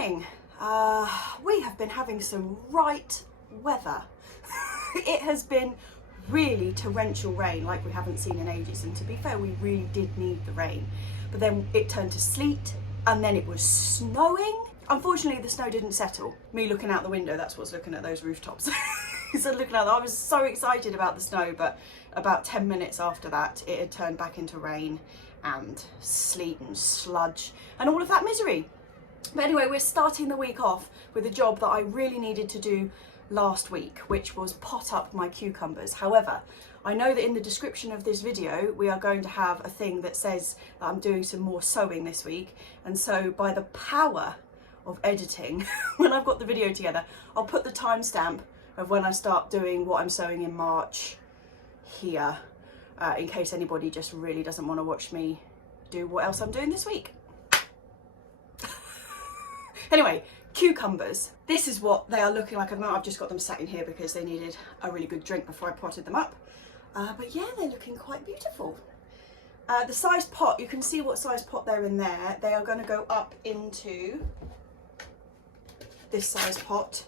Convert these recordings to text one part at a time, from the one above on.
morning. We have been having some right weather. It has been really torrential rain like we haven't seen in ages, and to be fair, we really did need the rain. But then it turned to sleet and then it was snowing. Unfortunately, the snow didn't settle. Me looking out the window, that's what's looking at those rooftops. So looking out, I was so excited about the snow, but about 10 minutes after that, it had turned back into rain and sleet and sludge and all of that misery. But anyway, we're starting the week off with a job that I really needed to do last week, which was pot up my cucumbers. However, I know that in the description of this video, we are going to have a thing that says that I'm doing some more sowing this week. And so by the power of editing, when I've got the video together, I'll put the timestamp of when I start doing what I'm sowing in March here, in case anybody just really doesn't want to watch me do what else I'm doing this week. Anyway, cucumbers. This is what they are looking like at the moment. I've just got them sat in here because they needed a really good drink before I potted them up. But yeah, they're looking quite beautiful. The size pot, you can see what size pot they're in there. They are going to go up into this size pot,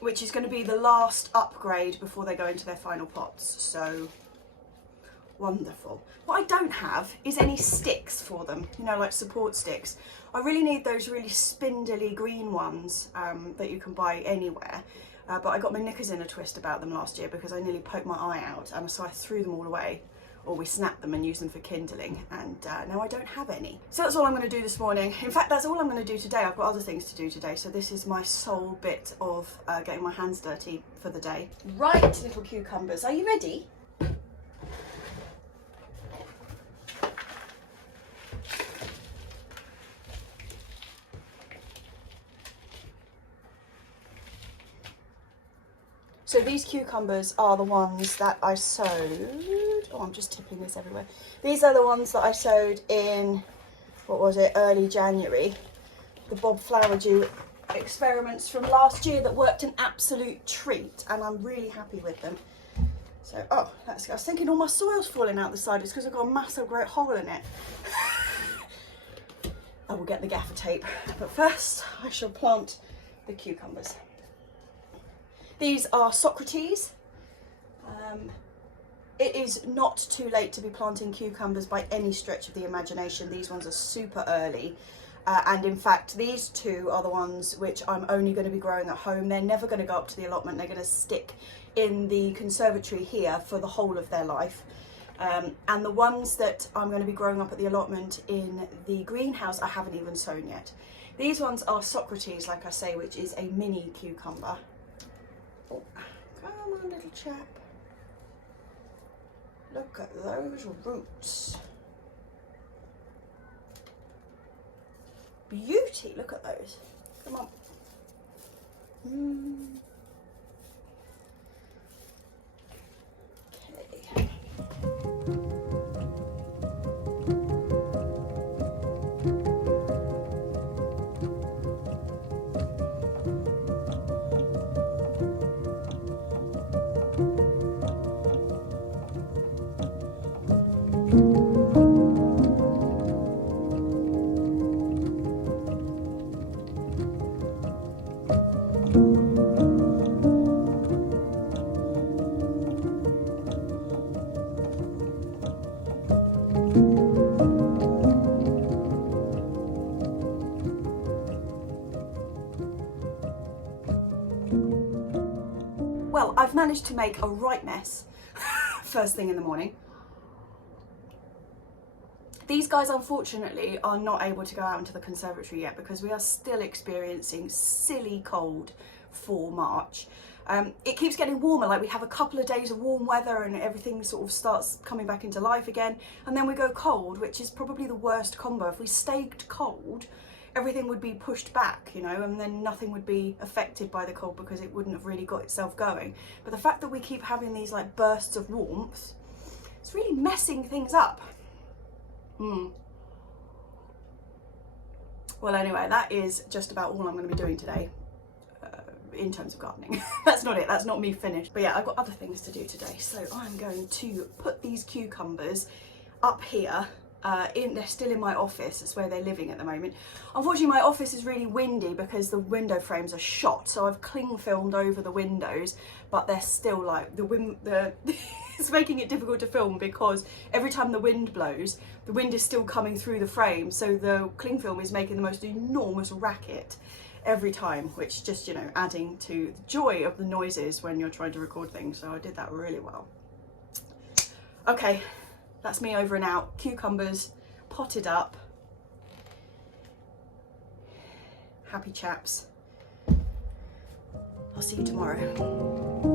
which is going to be the last upgrade before they go into their final pots. So wonderful. What I don't have is any sticks for them, you know, like support sticks. I really need those really spindly green ones that you can buy anywhere. But I got my knickers in a twist about them last year because I nearly poked my eye out, and so I threw them all away, or we snapped them and used them for kindling, and now I don't have any. So that's all I'm going to do this morning. In fact, that's all I'm going to do today. I've got other things to do today, so this is my sole bit of getting my hands dirty for the day. Right, little cucumbers, are you ready? So these cucumbers are the ones that I sowed. Oh, I'm just tipping this everywhere. These are the ones that I sowed in, what was it, early January. The Bob Flowerdew experiments from last year that worked an absolute treat, and I'm really happy with them. So, oh, that's, I was thinking all my soil's falling out the side. It's because I've got a massive great hole in it. I will get the gaffer tape, but first I shall plant the cucumbers. These are Socrates. It is not too late to be planting cucumbers by any stretch of the imagination. These ones are super early. And in fact, these two are the ones which I'm only going to be growing at home. They're never going to go up to the allotment. They're going to stick in the conservatory here for the whole of their life. And the ones that I'm going to be growing up at the allotment in the greenhouse, I haven't even sown yet. These ones are Socrates, like I say, which is a mini cucumber. Oh, come on, little chap. Look at those roots. Beauty, look at those. Come on. Okay. Well, I've managed to make a right mess first thing in the morning. These guys, unfortunately, are not able to go out into the conservatory yet because we are still experiencing silly cold for March. It keeps getting warmer, like we have a couple of days of warm weather and everything sort of starts coming back into life again, and then we go cold, which is probably the worst combo. If we stayed cold, everything would be pushed back, you know, and then nothing would be affected by the cold because it wouldn't have really got itself going. But the fact that we keep having these like bursts of warmth, it's really messing things up. Well, anyway, that is just about all I'm going to be doing today in terms of gardening. That's not it, that's not me finished. But yeah, I've got other things to do today. So I'm going to put these cucumbers up here they're still in my office. That's where they're living at the moment. Unfortunately, my office is really windy because the window frames are shot, so I've cling filmed over the windows, but they're still like it's making it difficult to film because every time the wind blows, the wind is still coming through the frame, so the cling film is making the most enormous racket every time, which just, you know, adding to the joy of the noises when you're trying to record things. So I did that really well. Okay, that's me over and out. Cucumbers potted up. Happy chaps. I'll see you tomorrow.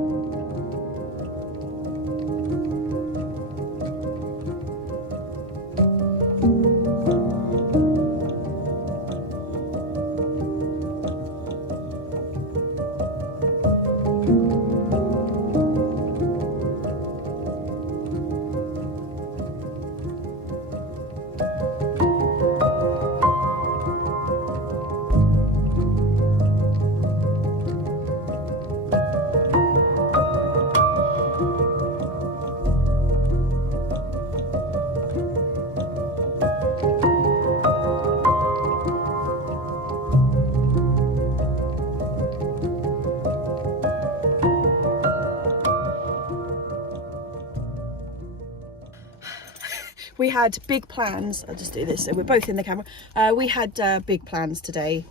We had big plans. I'll just do this so we're both in the camera. We had big plans today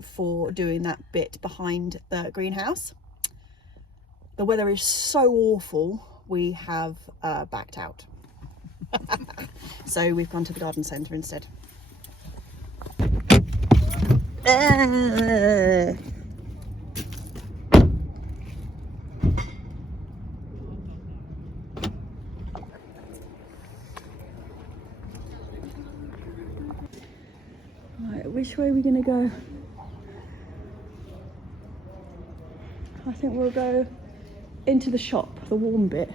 for doing that bit behind the greenhouse. The weather is so awful, we have backed out. So we've gone to the garden centre instead. Right, which way are we going to go? I think we'll go into the shop, the warm bit.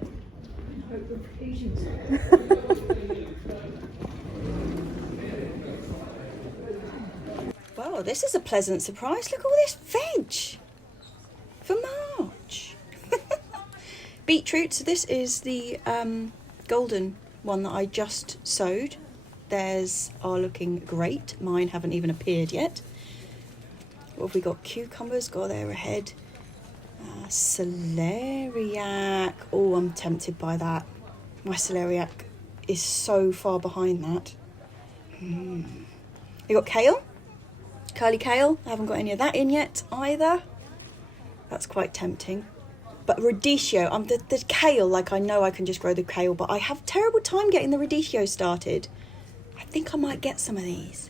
Wow, this is a pleasant surprise. Look at all this veg for March. Beetroot. So this is the golden one that I just sowed. Theirs are looking great. Mine haven't even appeared yet. What have we got? Cucumbers. God, they're ahead. Celeriac. Oh, I'm tempted by that. My celeriac is so far behind that. You got kale. Curly kale. I haven't got any of that in yet either. That's quite tempting. But radicchio. The kale, like I know I can just grow the kale, but I have terrible time getting the radicchio started. I think I might get some of these.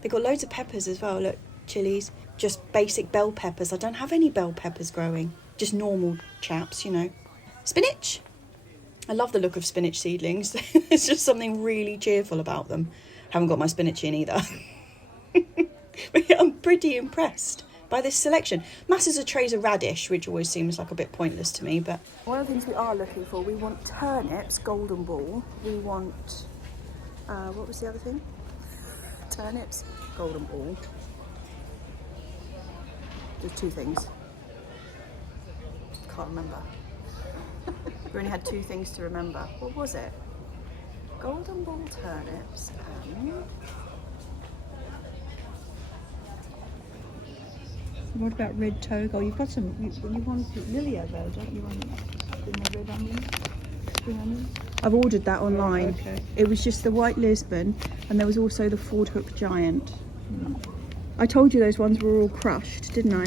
They've got loads of peppers as well. Look, chilies. Just basic bell peppers. I don't have any bell peppers growing. Just normal chaps, you know. Spinach. I love the look of spinach seedlings. There's just something really cheerful about them. Haven't got my spinach in either. But yeah, I'm pretty impressed by this selection. Masses of trays of radish, which always seems like a bit pointless to me, but... One of the things we are looking for, we want turnips, golden ball. We want... what was the other thing? Turnips, golden ball. There's two things. Can't remember. We only had two things to remember. What was it? Golden ball turnips and... What about red togo? You've got some. You want Lilia though, don't you? Want red onions? Spring onions? I've ordered that online. Oh, okay. It was just the white Lisbon, and there was also the Ford Hook Giant. I told you those ones were all crushed, didn't I?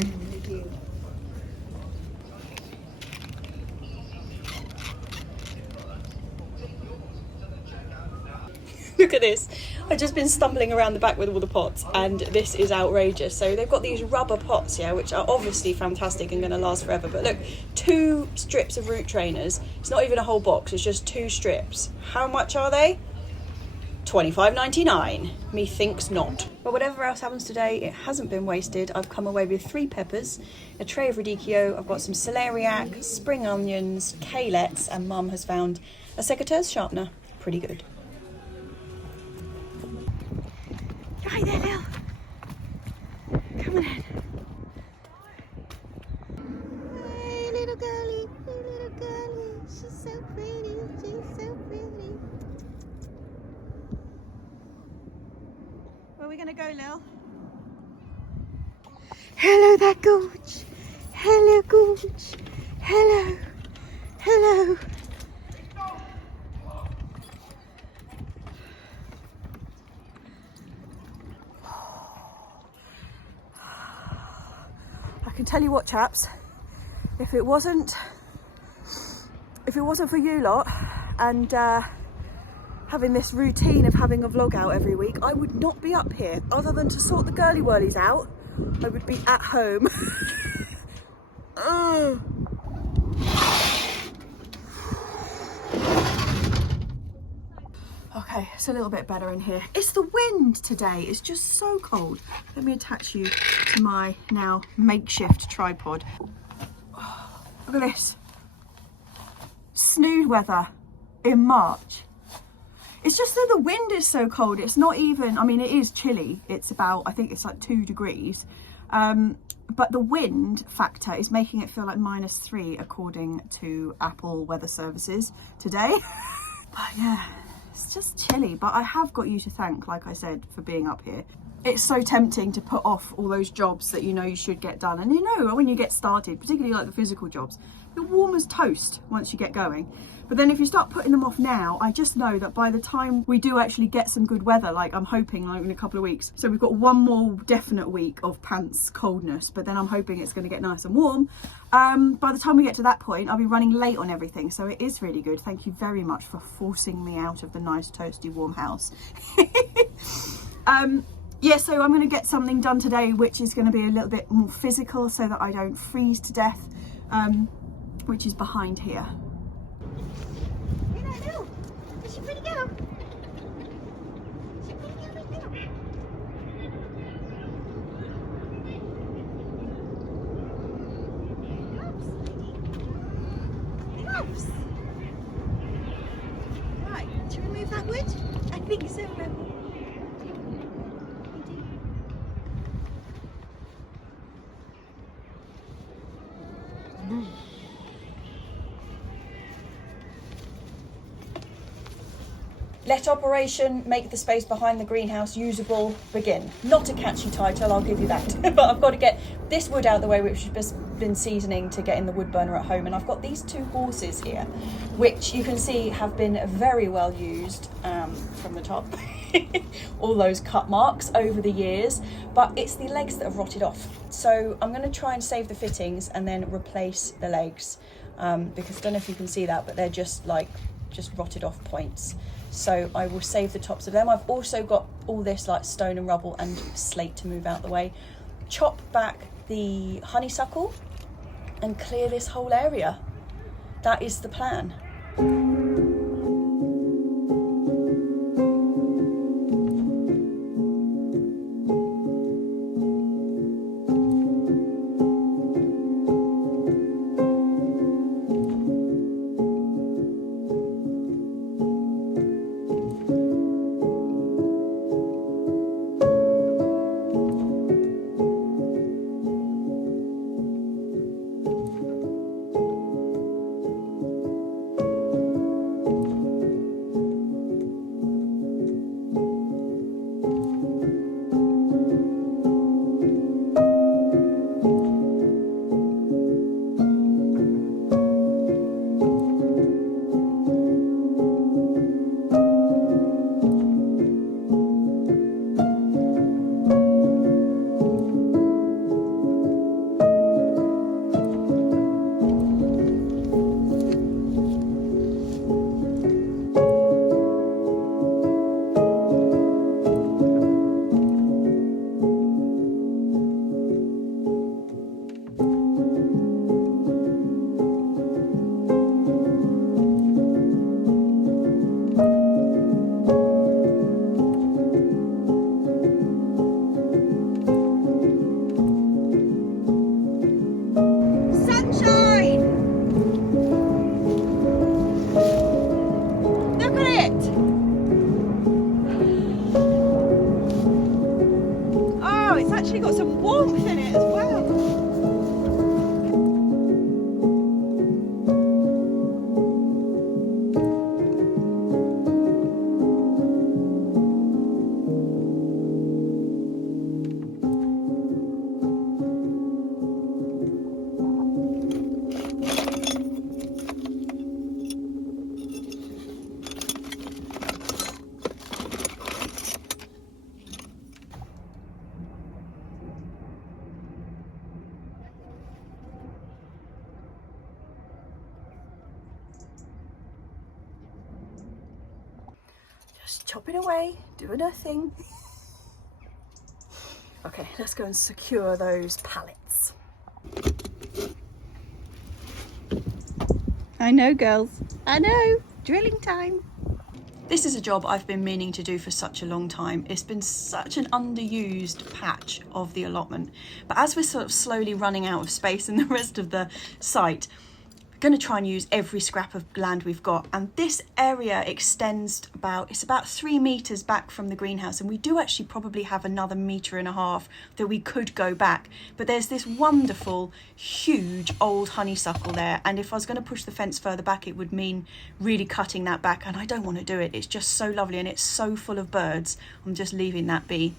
Look at this. I've just been stumbling around the back with all the pots, and this is outrageous. So they've got these rubber pots here, which are obviously fantastic and going to last forever. But look, 2 strips of root trainers. It's not even a whole box, it's just 2 strips. How much are they? $25.99. Methinks not. But whatever else happens today, it hasn't been wasted. I've come away with 3 peppers, a tray of radicchio, I've got some celeriac, spring onions, kalettes, and Mum has found a secateurs sharpener. Pretty good. Hi there, Lil. Come on in. Hey, little girlie. Hey, little girlie. She's so pretty. She's so pretty. to go, Lil? Hello there, Gorge. Hello, Gorge. Hello. Hello. I can tell you what, chaps, if it wasn't for you lot and having this routine of having a vlog out every week, I would not be up here. Other than to sort the girly whirlies out, I would be at home. Okay, it's a little bit better in here. It's the wind today, it's just so cold. Let me attach you to my now makeshift tripod. Oh, look at this. Snood weather in March. It's just that the wind is so cold. It's not even, I mean, it is chilly. It's about, I think it's like 2 degrees. But the wind factor is making it feel like -3 according to Apple Weather Services today. But yeah, it's just chilly. But I have got you to thank, like I said, for being up here. It's so tempting to put off all those jobs that you know you should get done. And you know, when you get started, particularly like the physical jobs, you're warm as toast once you get going. But then if you start putting them off now, I just know that by the time we do actually get some good weather, like I'm hoping like in a couple of weeks, so we've got 1 more definite week of pants coldness, but then I'm hoping it's going to get nice and warm. By the time we get to that point, I'll be running late on everything, so it is really good. Thank you very much for forcing me out of the nice toasty warm house. Yeah, so I'm going to get something done today which is going to be a little bit more physical so that I don't freeze to death, which is behind here. Is she pretty girl? Is she pretty girl, little? Gloves. Right, to remove that wood? I think so, Rebel. Let operation make the space behind the greenhouse usable begin. Not a catchy title, I'll give you that. But I've got to get this wood out of the way, which has just been seasoning to get in the wood burner at home. And I've got these 2 horses here, which you can see have been very well used from the top. All those cut marks over the years, but it's the legs that have rotted off. So I'm going to try and save the fittings and then replace the legs, because I don't know if you can see that, but they're just rotted off points. So I will save the tops of them. I've also got all this like stone and rubble and slate to move out the way. Chop back the honeysuckle and clear this whole area. That is the plan. Just chopping away, doing her thing. Okay, let's go and secure those pallets. I know, girls. I know. Drilling time. This is a job I've been meaning to do for such a long time. It's been such an underused patch of the allotment. But as we're sort of slowly running out of space in the rest of the site, we're going to try and use every scrap of land we've got. And this area extends it's about 3 meters back from the greenhouse. And we do actually probably have another 1.5 meters that we could go back. But there's this wonderful, huge old honeysuckle there. And if I was going to push the fence further back, it would mean really cutting that back. And I don't want to do it. It's just so lovely and it's so full of birds. I'm just leaving that be.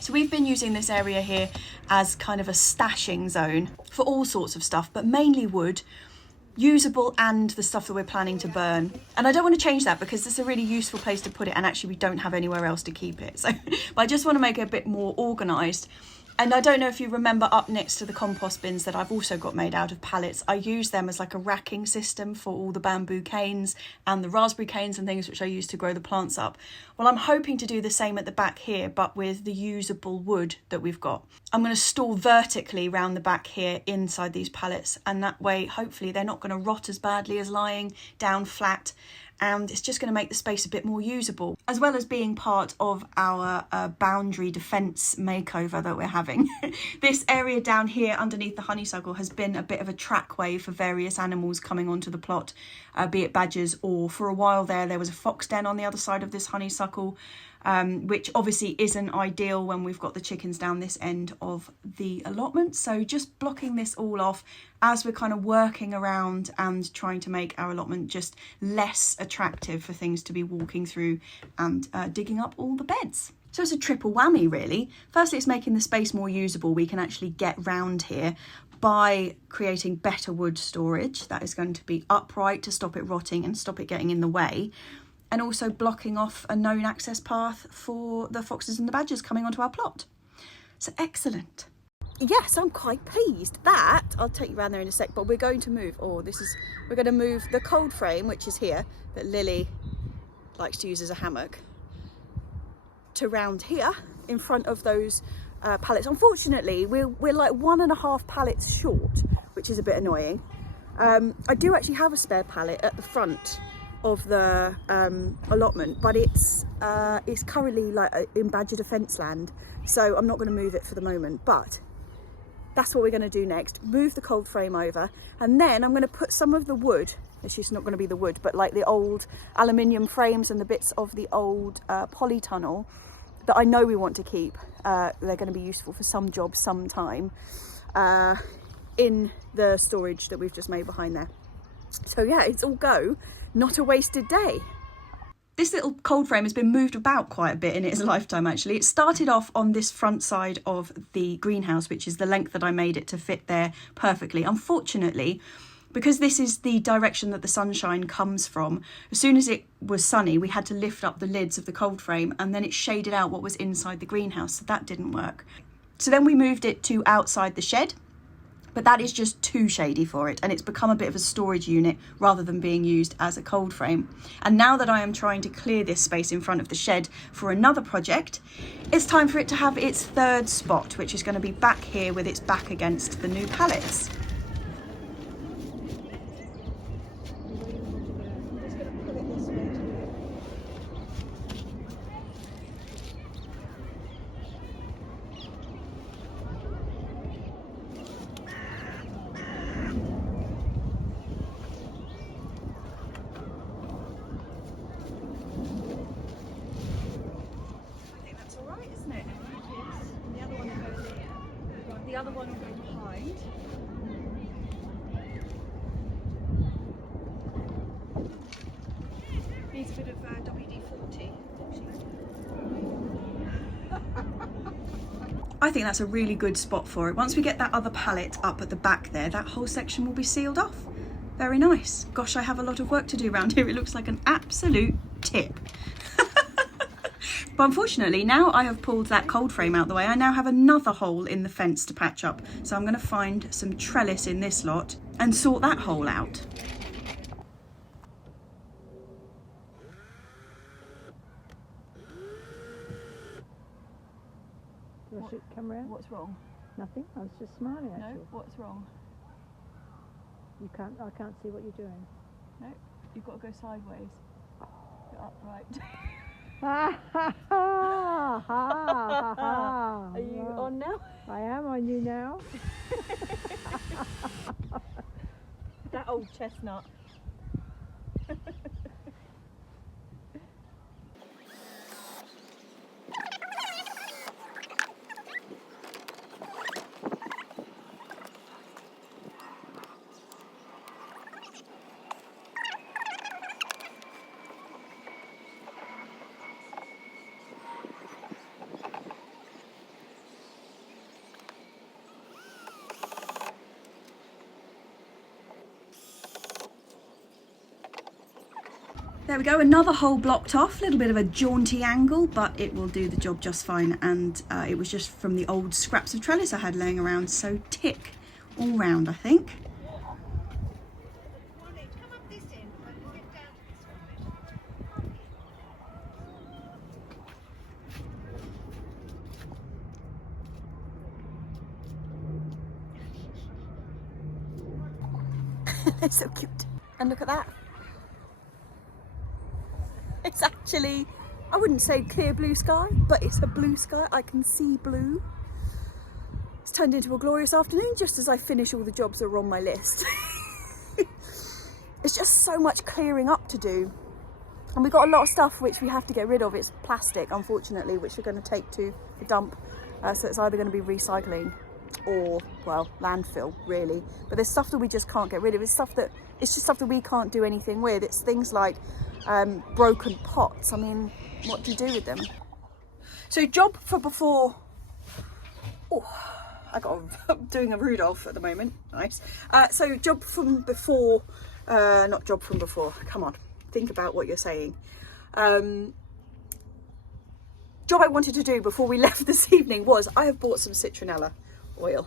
So we've been using this area here as kind of a stashing zone for all sorts of stuff, but mainly wood, usable and the stuff that we're planning to burn. And I don't want to change that because it's a really useful place to put it, and actually we don't have anywhere else to keep it. So but I just want to make it a bit more organised. And I don't know if you remember up next to the compost bins that I've also got made out of pallets. I use them as like a racking system for all the bamboo canes and the raspberry canes and things which I use to grow the plants up. Well, I'm hoping to do the same at the back here, but with the usable wood that we've got. I'm going to store vertically around the back here inside these pallets, and that way hopefully they're not going to rot as badly as lying down flat. And it's just going to make the space a bit more usable, as well as being part of our boundary defence makeover that we're having. This area down here underneath the honeysuckle has been a bit of a trackway for various animals coming onto the plot, be it badgers, or for a while there was a fox den on the other side of this honeysuckle, which obviously isn't ideal when we've got the chickens down this end of the allotment. So just blocking this all off as we're kind of working around and trying to make our allotment just less attractive for things to be walking through and digging up all the beds. So it's a triple whammy really. Firstly, it's making the space more usable. We can actually get round here by creating better wood storage that is going to be upright to stop it rotting and stop it getting in the way, and also blocking off a known access path for the foxes and the badgers coming onto our plot. So excellent. Yes, I'm quite pleased. That, I'll take you around there in a sec, but we're going to move, we're going to move the cold frame, which is here, that Lily likes to use as a hammock, to round here in front of those pallets. Unfortunately, we're like 1.5 pallets short, which is a bit annoying. I do actually have a spare pallet at the front of the allotment, but it's currently like in badger defence land, so I'm not going to move it for the moment. But that's what we're going to do next, move the cold frame over, and then I'm going to put some of the wood, it's just not going to be the wood, but like the old aluminium frames and the bits of the old polytunnel that I know we want to keep. They're going to be useful for some jobs sometime, in the storage that we've just made behind there. So yeah, it's all go, not a wasted day. This little cold frame has been moved about quite a bit in its lifetime actually. It started off on this front side of the greenhouse, which is the length that I made it to fit there perfectly. Unfortunately, because this is the direction that the sunshine comes from, as soon as it was sunny, we had to lift up the lids of the cold frame, and then it shaded out what was inside the greenhouse, so that didn't work. So then we moved it to outside the shed, but that is just too shady for it, and it's become a bit of a storage unit rather than being used as a cold frame. And now that I am trying to clear this space in front of the shed for another project, it's time for it to have its third spot, which is going to be back here with its back against the new pallets. The other one will go behind. Needs a bit of WD-40. I think that's a really good spot for it. Once we get that other pallet up at the back there, that whole section will be sealed off. Very nice. Gosh, I have a lot of work to do around here. It looks like an absolute tip. But unfortunately, now I have pulled that cold frame out the way, I now have another hole in the fence to patch up. So I'm going to find some trellis in this lot and sort that hole out. camera. What's wrong? Nothing. I was just smiling at No, you. what's wrong? You can't. I can't see what you're doing. No, you've got to go sideways. You're upright. Ha ha ha ha ha. Are you on now? I am on you now. That old chestnut. There we go, another hole blocked off, a little bit of a jaunty angle, but it will do the job just fine. And it was just from the old scraps of trellis I had laying around, so tick all round, I think. They're so cute. And look at that. It's actually, I wouldn't say clear blue sky, but it's a blue sky. I can see blue. It's turned into a glorious afternoon just as I finish all the jobs that are on my list. It's just so much clearing up to do. And we've got a lot of stuff which we have to get rid of. It's plastic, unfortunately, which we're going to take to the dump. So it's either going to be recycling or, well, landfill, really. But there's stuff that we just can't get rid of. It's just stuff that we can't do anything with. It's things like broken pots. I mean, what do you do with them? So job for before. Oh, I'm doing a Rudolph at the moment. Nice. So job from before, not job from before. Come on, think about what you're saying. Job I wanted to do before we left this evening was I have bought some citronella oil,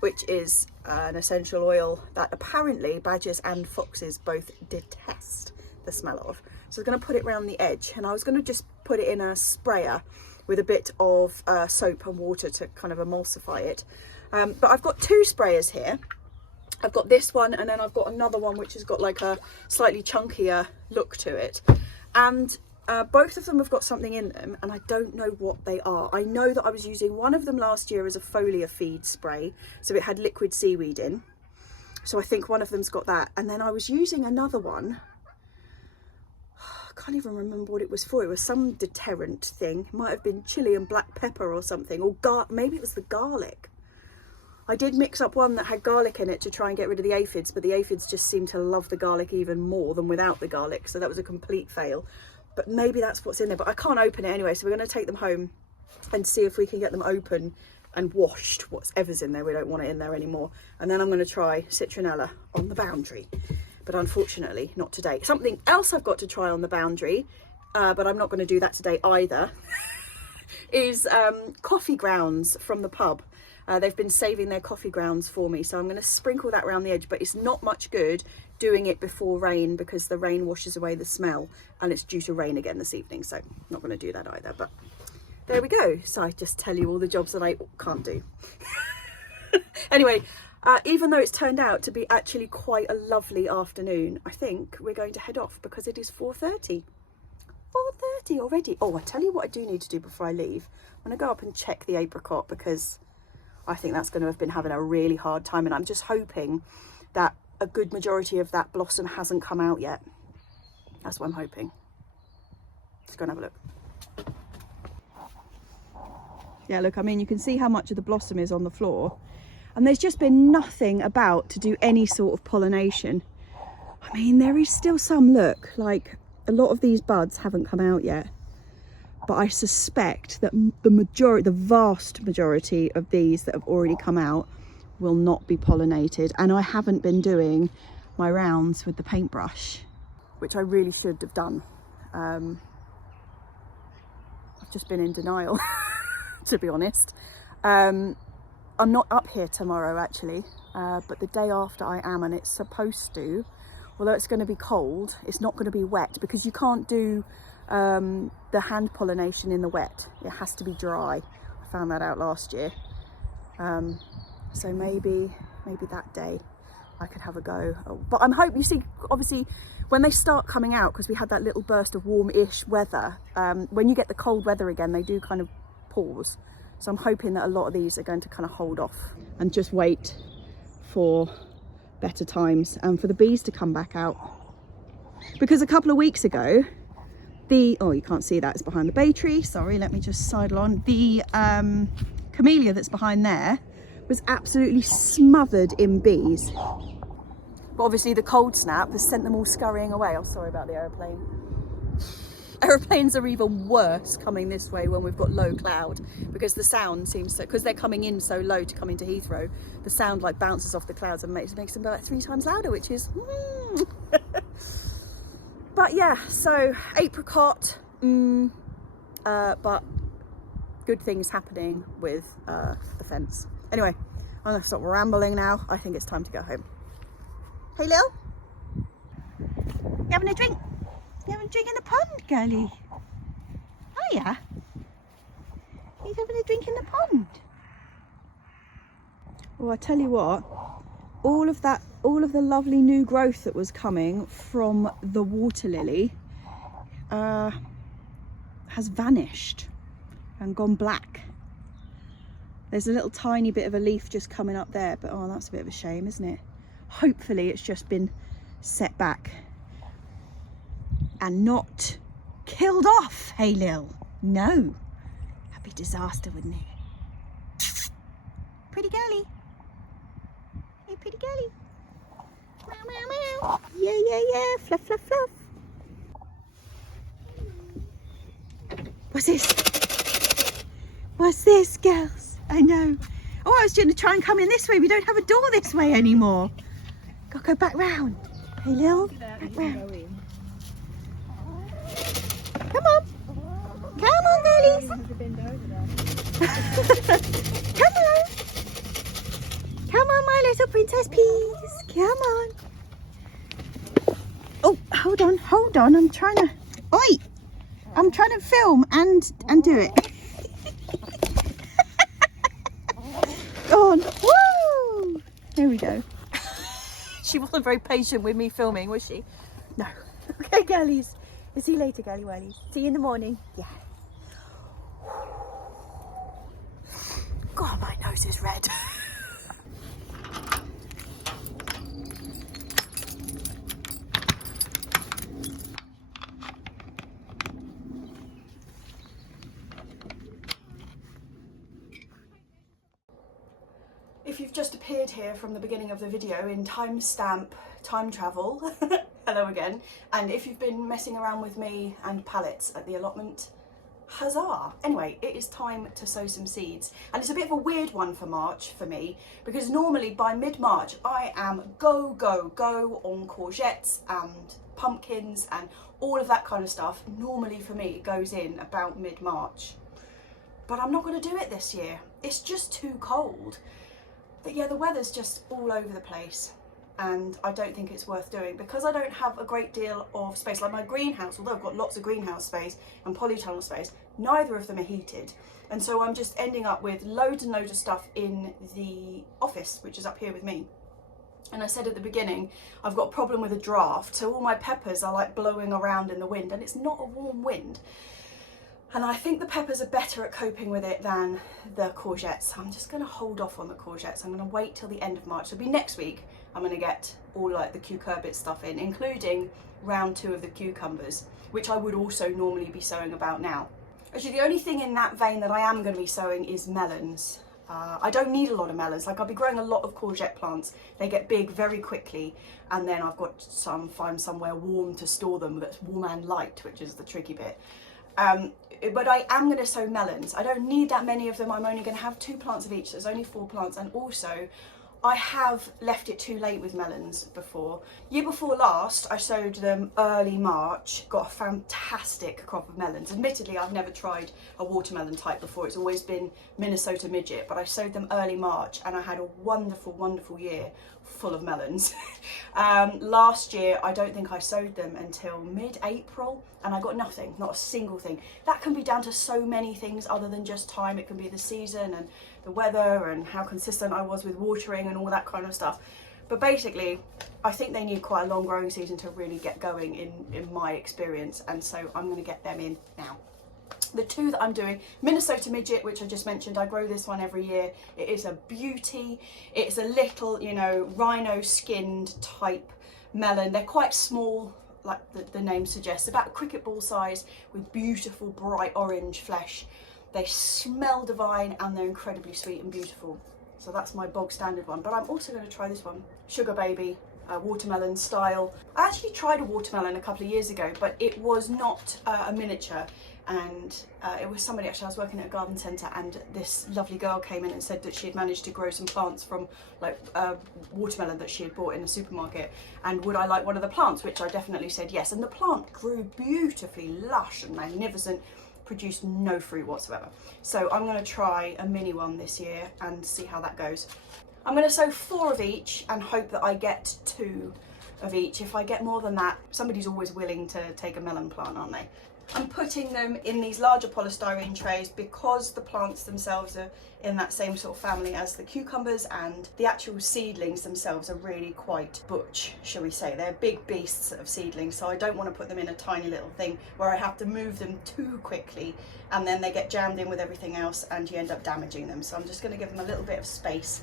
which is an essential oil that apparently badgers and foxes both detest the smell of. So I was going to put it around the edge, and I was going to just put it in a sprayer with a bit of soap and water to kind of emulsify it. But I've got two sprayers here. I've got this one, and then I've got another one which has got like a slightly chunkier look to it. And both of them have got something in them, and I don't know what they are. I know that I was using one of them last year as a foliar feed spray, so it had liquid seaweed in. So I think one of them's got that. And then I was using another one. I can't even remember what it was for. It was some deterrent thing. It might have been chili and black pepper or something, or maybe it was the garlic. I did mix up one that had garlic in it to try and get rid of the aphids, but the aphids just seem to love the garlic even more than without the garlic, so that was a complete fail. But maybe that's what's in there, but I can't open it anyway, so we're going to take them home and see if we can get them open and washed. Whatever's in there, we don't want it in there anymore. And then I'm going to try citronella on the boundary, but unfortunately not today. Something else I've got to try on the boundary, but I'm not going to do that today either, is coffee grounds from the pub. They've been saving their coffee grounds for me, so I'm going to sprinkle that around the edge, but it's not much good doing it before rain because the rain washes away the smell, and it's due to rain again this evening, so I'm not going to do that either. But there we go. So I just tell you all the jobs that I can't do. Anyway, even though it's turned out to be actually quite a lovely afternoon, I think we're going to head off because it is 4:30. 4:30 already. Oh, I tell you what I do need to do before I leave. I'm going to go up and check the apricot because I think that's going to have been having a really hard time, and I'm just hoping that a good majority of that blossom hasn't come out yet. That's what I'm hoping. Let's go and have a look. Yeah, look, I mean, you can see how much of the blossom is on the floor, and there's just been nothing about to do any sort of pollination. I mean, there is still some, look, like a lot of these buds haven't come out yet. But I suspect that the vast majority of these that have already come out will not be pollinated. And I haven't been doing my rounds with the paintbrush, which I really should have done. I've just been in denial, to be honest. I'm not up here tomorrow, actually, but the day after I am, and it's supposed to, although it's going to be cold, it's not going to be wet because you can't do the hand pollination in the wet. It has to be dry. I found that out last year. So maybe that day I could have a go. But I'm hoping, you see, obviously when they start coming out, because we had that little burst of warm-ish weather, when you get the cold weather again, they do kind of pause. So I'm hoping that a lot of these are going to kind of hold off and just wait for better times and for the bees to come back out. Because a couple of weeks ago, oh, you can't see that, it's behind the bay tree, sorry, let me just sidle on. The camellia that's behind there was absolutely smothered in bees. But obviously the cold snap has sent them all scurrying away. Oh, sorry about the aeroplane. Aeroplanes are even worse coming this way when we've got low cloud, because the sound seems so, because they're coming in so low to come into Heathrow, the sound like bounces off the clouds and makes them about 3 times louder, which is But yeah, so apricot, but good things happening with the fence. Anyway, I'm gonna stop rambling now. I think it's time to go home. Hey Lil, you having a drink? You having a drink in the pond, girlie? Oh yeah? He's having a drink in the pond. Well, I tell you what, all of the lovely new growth that was coming from the water lily has vanished and gone black. There's a little tiny bit of a leaf just coming up there, but oh, that's a bit of a shame, isn't it? Hopefully it's just been set back and not killed off. Hey Lil, no, that'd be disaster, wouldn't it? Pretty girly. Hey, pretty girly. Meow, meow, meow. Yeah, yeah, yeah. Fluff, fluff, fluff. What's this? What's this, girls? I know. Oh, I was going to try and come in this way. We don't have a door this way anymore. Gotta go back round. Hey, Lil. Back round. Come on. Come on, girlies. Come on. Come on, my little princess peas. Come on. Oh, hold on. I'm trying to... Oi! I'm trying to film and do it. Go on. Woo! There we go. She wasn't very patient with me filming, was she? No. Okay, girlies. We'll see you later, girly whirlies. See you in the morning. Yeah. God, my nose is red. If you've just appeared here from the beginning of the video in timestamp time travel, hello again. And if you've been messing around with me and pallets at the allotment, huzzah! Anyway, it is time to sow some seeds. And it's a bit of a weird one for March for me, because normally by mid-March I am go, go, go on courgettes and pumpkins and all of that kind of stuff. Normally for me it goes in about mid-March. But I'm not going to do it this year. It's just too cold. But yeah, the weather's just all over the place and I don't think it's worth doing because I don't have a great deal of space. Like my greenhouse, although I've got lots of greenhouse space and polytunnel space, neither of them are heated. And so I'm just ending up with loads and loads of stuff in the office, which is up here with me. And I said at the beginning, I've got a problem with a draft. So all my peppers are like blowing around in the wind and it's not a warm wind. And I think the peppers are better at coping with it than the courgettes. So I'm just going to hold off on the courgettes. I'm going to wait till the end of March. So it'll be next week. I'm going to get all like the cucurbit stuff in, including round 2 of the cucumbers, which I would also normally be sowing about now. Actually, the only thing in that vein that I am going to be sowing is melons. I don't need a lot of melons. Like I'll be growing a lot of courgette plants. They get big very quickly. And then I've got to find somewhere warm to store them that's warm and light, which is the tricky bit. But I am going to sow melons. I don't need that many of them. I'm only going to have 2 plants of each. There's only 4 plants. And also I have left it too late with melons before. Year before last, I sowed them early March, got a fantastic crop of melons. Admittedly, I've never tried a watermelon type before. It's always been Minnesota midget, but I sowed them early March and I had a wonderful, wonderful year full of melons. Last year, I don't think I sowed them until mid-April and I got nothing, not a single thing. That can be down to so many things other than just time. It can be the season and the weather and how consistent I was with watering and all that kind of stuff. But basically, I think they need quite a long growing season to really get going in my experience. And so I'm going to get them in now. The two that I'm doing, Minnesota midget, which I just mentioned, I grow this one every year. It is a beauty. It's a little, you know, rhino skinned type melon. They're quite small, like the name suggests, about cricket ball size with beautiful bright orange flesh. They smell divine and they're incredibly sweet and beautiful. So that's my bog standard one. But I'm also going to try this one, Sugar Baby, watermelon style. I actually tried a watermelon a couple of years ago, but it was not a miniature. And it was somebody, actually, I was working at a garden centre and this lovely girl came in and said that she had managed to grow some plants from like watermelon that she had bought in the supermarket, and would I like one of the plants, which I definitely said yes. And the plant grew beautifully lush and magnificent, produced no fruit whatsoever. So I'm going to try a mini one this year and see how that goes. I'm going to sow 4 of each and hope that I get 2 of each. If I get more than that, somebody's always willing to take a melon plant, aren't they? I'm putting them in these larger polystyrene trays because the plants themselves are in that same sort of family as the cucumbers, and the actual seedlings themselves are really quite butch, shall we say. They're big beasts of seedlings, so I don't want to put them in a tiny little thing where I have to move them too quickly and then they get jammed in with everything else and you end up damaging them. So I'm just going to give them a little bit of space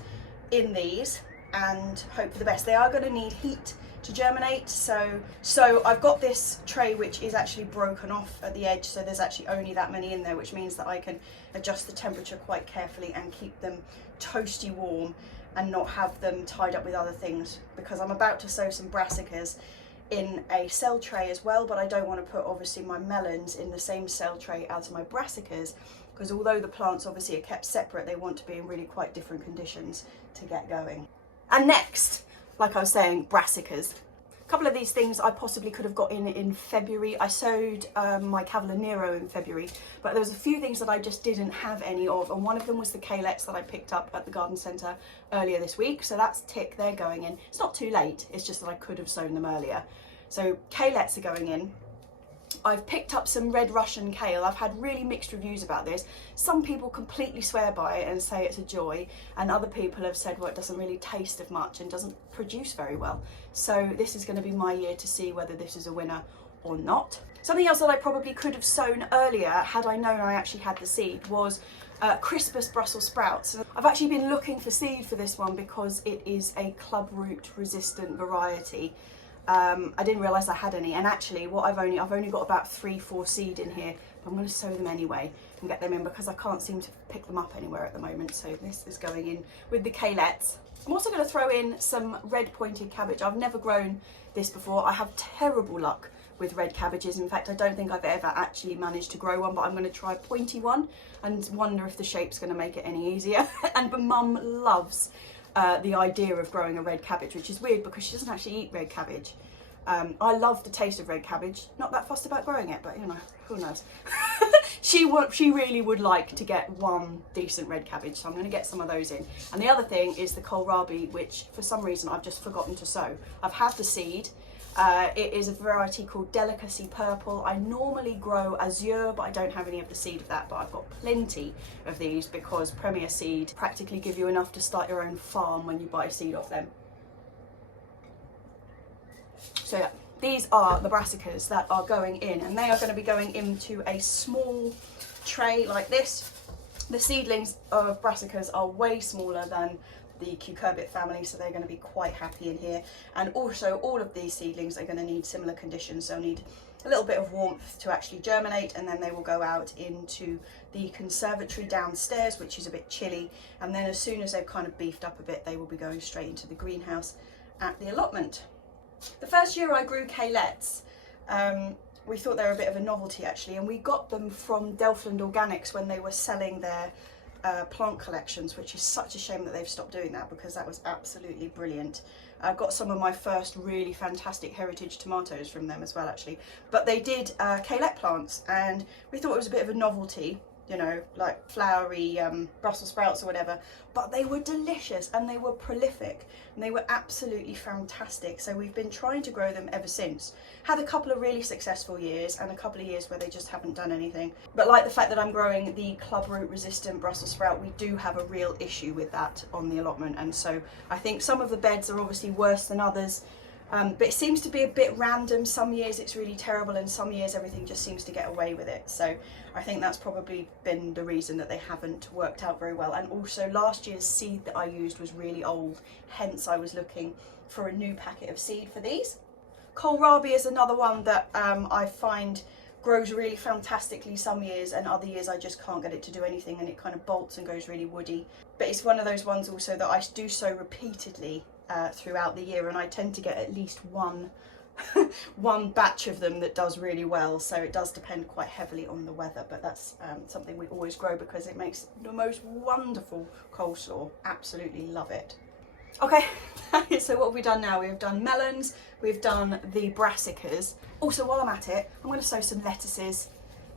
in these and hope for the best. They are going to need heat to germinate, so I've got this tray which is actually broken off at the edge, so there's actually only that many in there, which means that I can adjust the temperature quite carefully and keep them toasty warm and not have them tied up with other things, because I'm about to sow some brassicas in a cell tray as well, but I don't want to put obviously my melons in the same cell tray as my brassicas, because although the plants obviously are kept separate, they want to be in really quite different conditions to get going. And next, like I was saying, brassicas. A couple of these things I possibly could have got in February. I sowed my Cavalier Nero in February, but there was a few things that I just didn't have any of, and one of them was the Kalets that I picked up at the garden centre earlier this week. So that's tick, they're going in. It's not too late, it's just that I could have sown them earlier. So Kalets are going in. I've picked up some red Russian kale. I've had really mixed reviews about this. Some people completely swear by it and say it's a joy, and other people have said, well, it doesn't really taste of much and doesn't produce very well. So this is going to be my year to see whether this is a winner or not. Something else that I probably could have sown earlier, had I known I actually had the seed, was Crispus Brussels sprouts. I've actually been looking for seed for this one because it is a club root resistant variety. I didn't realise I had any, and actually what I've only got about 3-4 seed in here, but I'm going to sow them anyway and get them in because I can't seem to pick them up anywhere at the moment. So this is going in with the Kalets. I'm also going to throw in some red pointed cabbage. I've never grown this before. I have terrible luck with red cabbages. In fact, I don't think I've ever actually managed to grow one, but I'm going to try a pointy one and wonder if the shape's going to make it any easier. And but Mum loves the idea of growing a red cabbage, which is weird because she doesn't actually eat red cabbage. I love the taste of red cabbage, not that fussed about growing it, but you know, who knows. She really would like to get one decent red cabbage, so I'm going to get some of those in. And the other thing is the kohlrabi, which for some reason I've just forgotten to sow. I've had the seed. It is a variety called Delicacy Purple. I normally grow Azure, but I don't have any of the seed of that, but I've got plenty of these because Premier Seed practically give you enough to start your own farm when you buy seed off them. So yeah, these are the brassicas that are going in, and they are going to be going into a small tray like this. The seedlings of brassicas are way smaller than the cucurbit family, so they're going to be quite happy in here. And also all of these seedlings are going to need similar conditions. They'll need a little bit of warmth to actually germinate, and then they will go out into the conservatory downstairs, which is a bit chilly, and then as soon as they've kind of beefed up a bit, they will be going straight into the greenhouse at the allotment. The first year I grew Kalets, we thought they were a bit of a novelty actually, and we got them from Delftland Organics when they were selling their plant collections, which is such a shame that they've stopped doing that, because that was absolutely brilliant. I got some of my first really fantastic heritage tomatoes from them as well, actually. But they did pallet plants, and we thought it was a bit of a novelty, you know, like flowery Brussels sprouts or whatever, but they were delicious and they were prolific and they were absolutely fantastic. So we've been trying to grow them ever since. Had a couple of really successful years and a couple of years where they just haven't done anything. But like the fact that I'm growing the clubroot resistant Brussels sprout, we do have a real issue with that on the allotment. And so I think some of the beds are obviously worse than others. But it seems to be a bit random. Some years it's really terrible and some years everything just seems to get away with it. So I think that's probably been the reason that they haven't worked out very well. And also last year's seed that I used was really old, hence I was looking for a new packet of seed for these. Kohlrabi is another one that I find grows really fantastically some years, and other years I just can't get it to do anything and it kind of bolts and goes really woody. But it's one of those ones also that I do so repeatedly throughout the year, and I tend to get at least one batch of them that does really well. So it does depend quite heavily on the weather, but that's something we always grow because it makes the most wonderful coleslaw. Absolutely love it. Okay, so what have we done now? We've done melons, we've done the brassicas. Also, while I'm at it, I'm going to sow some lettuces.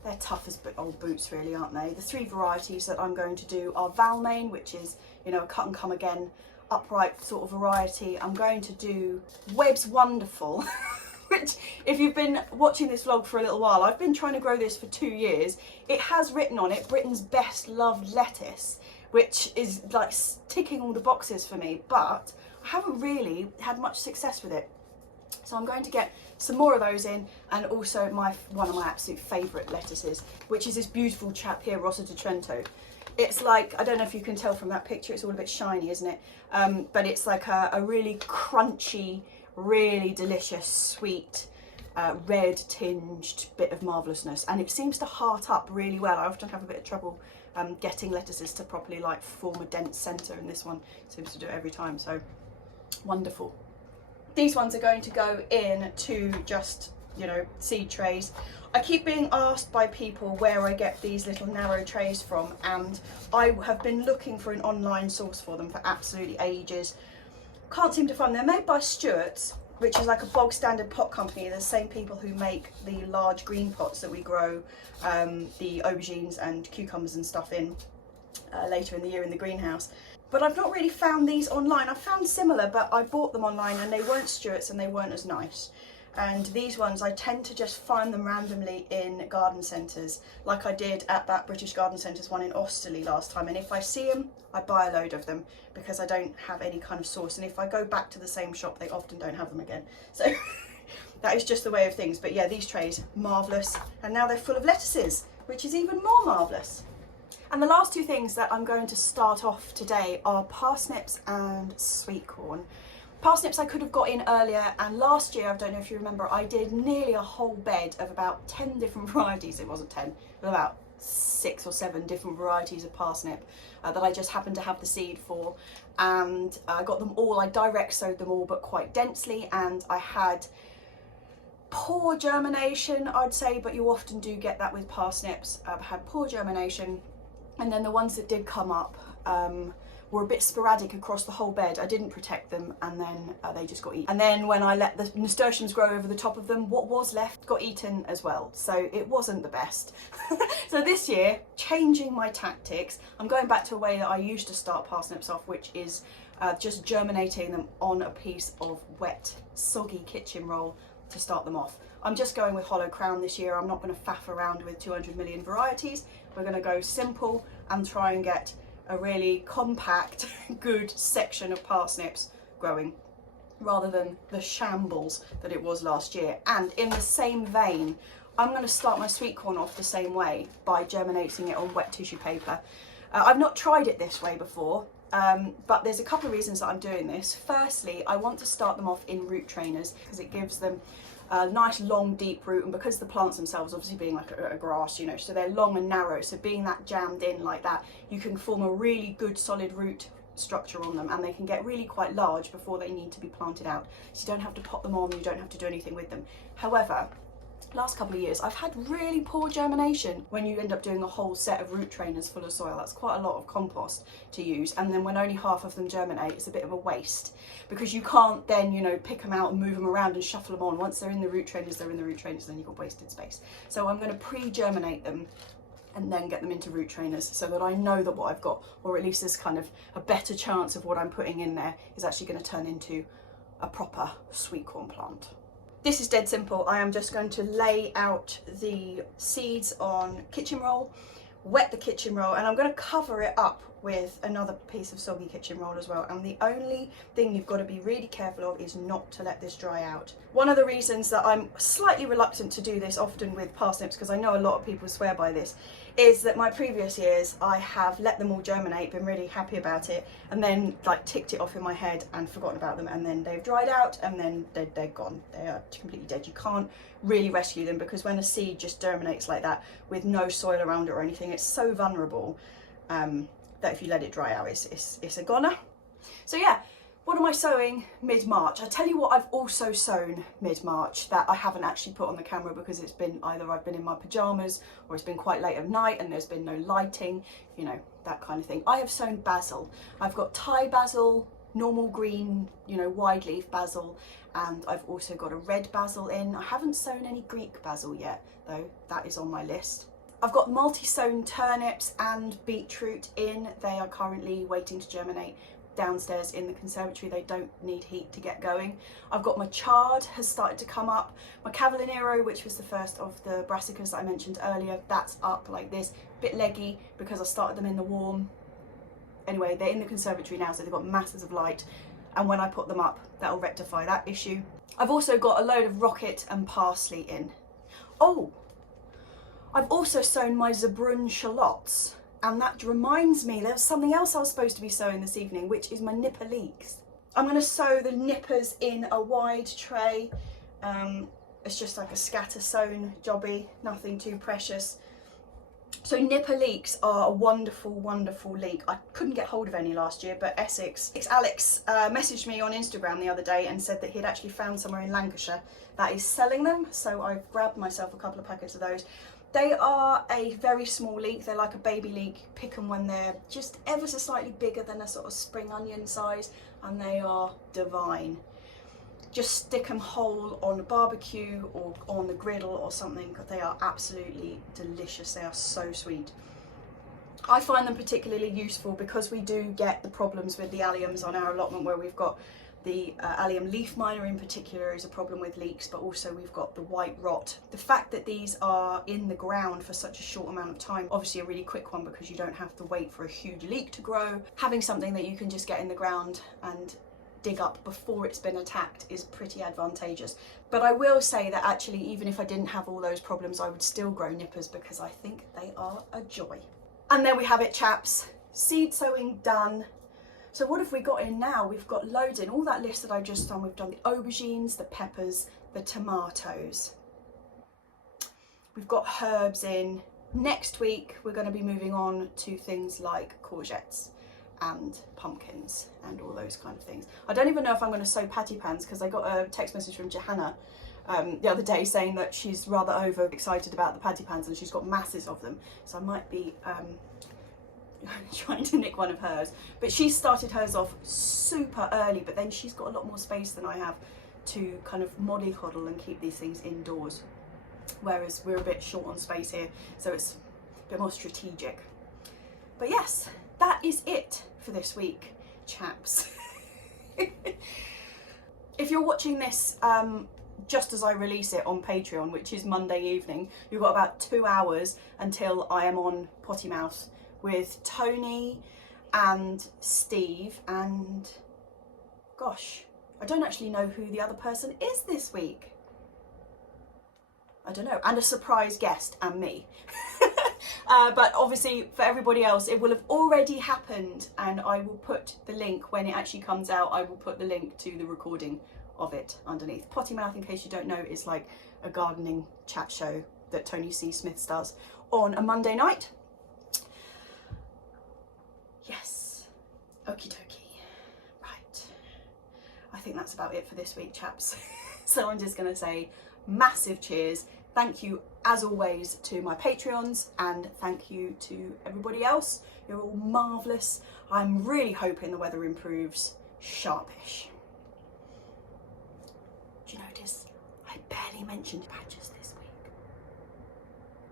They're tough as old boots really, aren't they? The three varieties that I'm going to do are Valmain, which is, you know, a cut and come again upright sort of variety. I'm going to do Webb's Wonderful, which, if you've been watching this vlog for a little while, I've been trying to grow this for 2 years. It has written on it Britain's best loved lettuce, which is like ticking all the boxes for me, but I haven't really had much success with it. So I'm going to get some more of those in, and also one of my absolute favourite lettuces, which is this beautiful chap here, Rosa di Trento. It's like, I don't know if you can tell from that picture, it's all a bit shiny, isn't it? But it's like a really crunchy, really delicious, sweet, red tinged bit of marvellousness, and it seems to heart up really well. I often have a bit of trouble getting lettuces to properly like form a dense centre, and this one seems to do it every time, so wonderful. These ones are going to go in to just, you know, seed trays. I keep being asked by people where I get these little narrow trays from, and I have been looking for an online source for them for absolutely ages. Can't seem to find them. They're made by Stewart's, which is like a bog standard pot company. They're the same people who make the large green pots that we grow the aubergines and cucumbers and stuff in later in the year in the greenhouse. But I've not really found these online. I found similar, but I bought them online and they weren't Stewart's and they weren't as nice. And these ones, I tend to just find them randomly in garden centres, like I did at that British Garden Centres one in Osterley last time. And if I see them, I buy a load of them because I don't have any kind of source. And if I go back to the same shop, they often don't have them again. So that is just the way of things. But yeah, these trays, marvellous. And now they're full of lettuces, which is even more marvellous. And the last two things that I'm going to start off today are parsnips and sweet corn. Parsnips I could have got in earlier, and last year, I don't know if you remember, I did nearly a whole bed of about 10 different varieties. It wasn't 10, but about 6 or 7 different varieties of parsnip that I just happened to have the seed for. And I got them all, I direct sowed them all, but quite densely, and I had poor germination, I'd say, but you often do get that with parsnips. I've had poor germination. And then the ones that did come up were a bit sporadic across the whole bed. I didn't protect them, and then they just got eaten. And then when I let the nasturtiums grow over the top of them, what was left got eaten as well. So it wasn't the best. So this year, changing my tactics, I'm going back to a way that I used to start parsnips off, which is just germinating them on a piece of wet, soggy kitchen roll to start them off. I'm just going with hollow crown this year. I'm not going to faff around with 200 million varieties. We're going to go simple and try and get a really compact, good section of parsnips growing, rather than the shambles that it was last year. And in the same vein, I'm going to start my sweet corn off the same way by germinating it on wet tissue paper. I've not tried it this way before, but there's a couple of reasons that I'm doing this. Firstly, I want to start them off in root trainers because it gives them a nice long deep root, and because the plants themselves obviously being like a grass, you know, so they're long and narrow, so being that jammed in like that, you can form a really good solid root structure on them, and they can get really quite large before they need to be planted out, so you don't have to pot them on, you don't have to do anything with them. However, last couple of years I've had really poor germination. When you end up doing a whole set of root trainers full of soil, that's quite a lot of compost to use, and then when only half of them germinate, it's a bit of a waste, because you can't then, you know, pick them out and move them around and shuffle them on. Once they're in the root trainers, they're in the root trainers, then you've got wasted space. So I'm going to pre-germinate them and then get them into root trainers, so that I know that what I've got, or at least there's kind of a better chance of what I'm putting in there is actually going to turn into a proper sweet corn plant. This is dead simple. I am just going to lay out the seeds on kitchen roll, wet the kitchen roll, and I'm going to cover it up with another piece of soggy kitchen roll as well. And the only thing you've got to be really careful of is not to let this dry out. One of the reasons that I'm slightly reluctant to do this often with parsnips, because I know a lot of people swear by this, is that my previous years I have let them all germinate, been really happy about it, and then like ticked it off in my head and forgotten about them, and then they've dried out and then they're gone. They are completely dead. You can't really rescue them, because when a seed just germinates like that with no soil around it or anything, it's so vulnerable that if you let it dry out, it's a goner. So yeah, what am I sowing mid-March? I tell you what I've also sown mid-March that I haven't actually put on the camera, because it's been either I've been in my pyjamas or it's been quite late at night and there's been no lighting, you know, that kind of thing. I have sown basil. I've got Thai basil, normal green, you know, wide leaf basil, and I've also got a red basil in. I haven't sown any Greek basil yet, though. That is on my list. I've got multi-sown turnips and beetroot in. They are currently waiting to germinate downstairs in the conservatory. They don't need heat to get going. I've got my chard has started to come up. My Cavallonero, which was the first of the Brassicas that I mentioned earlier, that's up like this. Bit leggy because I started them in the warm. Anyway, they're in the conservatory now, so they've got masses of light, and when I put them up, that'll rectify that issue. I've also got a load of rocket and parsley in. Oh, I've also sown my Zebrun shallots, and that reminds me there's something else I was supposed to be sowing this evening, which is my nipper leeks. I'm going to sow the nippers in a wide tray. It's just like a scatter sown jobby, nothing too precious. So nipper leeks are a wonderful, wonderful leek. I couldn't get hold of any last year, but Alex messaged me on Instagram the other day and said that he'd actually found somewhere in Lancashire that is selling them. So I've grabbed myself a couple of packets of those. They are a very small leek. They're like a baby leek. Pick them when they're just ever so slightly bigger than a sort of spring onion size, and they are divine. Just stick them whole on a barbecue or on the griddle or something. They are absolutely delicious. They are so sweet. I find them particularly useful because we do get the problems with the alliums on our allotment, where we've got the allium leaf miner in particular is a problem with leeks, but also we've got the white rot. The fact that these are in the ground for such a short amount of time, obviously a really quick one because you don't have to wait for a huge leek to grow. Having something that you can just get in the ground and dig up before it's been attacked is pretty advantageous. But I will say that actually, even if I didn't have all those problems, I would still grow nippers because I think they are a joy. And there we have it, chaps. Seed sowing done. So what have we got in now? We've got loads in. All that list that I've just done, we've done the aubergines, the peppers, the tomatoes. We've got herbs in. Next week, we're going to be moving on to things like courgettes and pumpkins and all those kind of things. I don't even know if I'm going to sow patty pans, because I got a text message from Johanna the other day saying that she's rather over excited about the patty pans and she's got masses of them. So I might be trying to nick one of hers, but she started hers off super early, but then she's got a lot more space than I have to kind of mollycoddle and keep these things indoors, whereas we're a bit short on space here, so it's a bit more strategic. But yes, that is it for this week, chaps. If you're watching this just as I release it on Patreon, which is Monday evening, you've got about 2 hours until I am on Potty Mouth with Tony and Steve and, gosh, I don't actually know who the other person is this week. I don't know, and a surprise guest and me. But obviously for everybody else it will have already happened, and I will put the link when it actually comes out. I will put the link to the recording of it underneath. Potty Mouth, in case you don't know, is like a gardening chat show that Tony C. Smith does on a Monday night. Yes, okie dokie. Right, I think that's about it for this week, chaps. So I'm just going to say massive cheers Thank you as always to my Patreons, and thank you to everybody else. You're all marvellous. I'm really hoping the weather improves sharpish. Do you notice I barely mentioned badgers this week,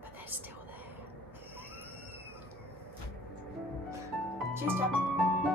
but they're still there. Cheers, Jack.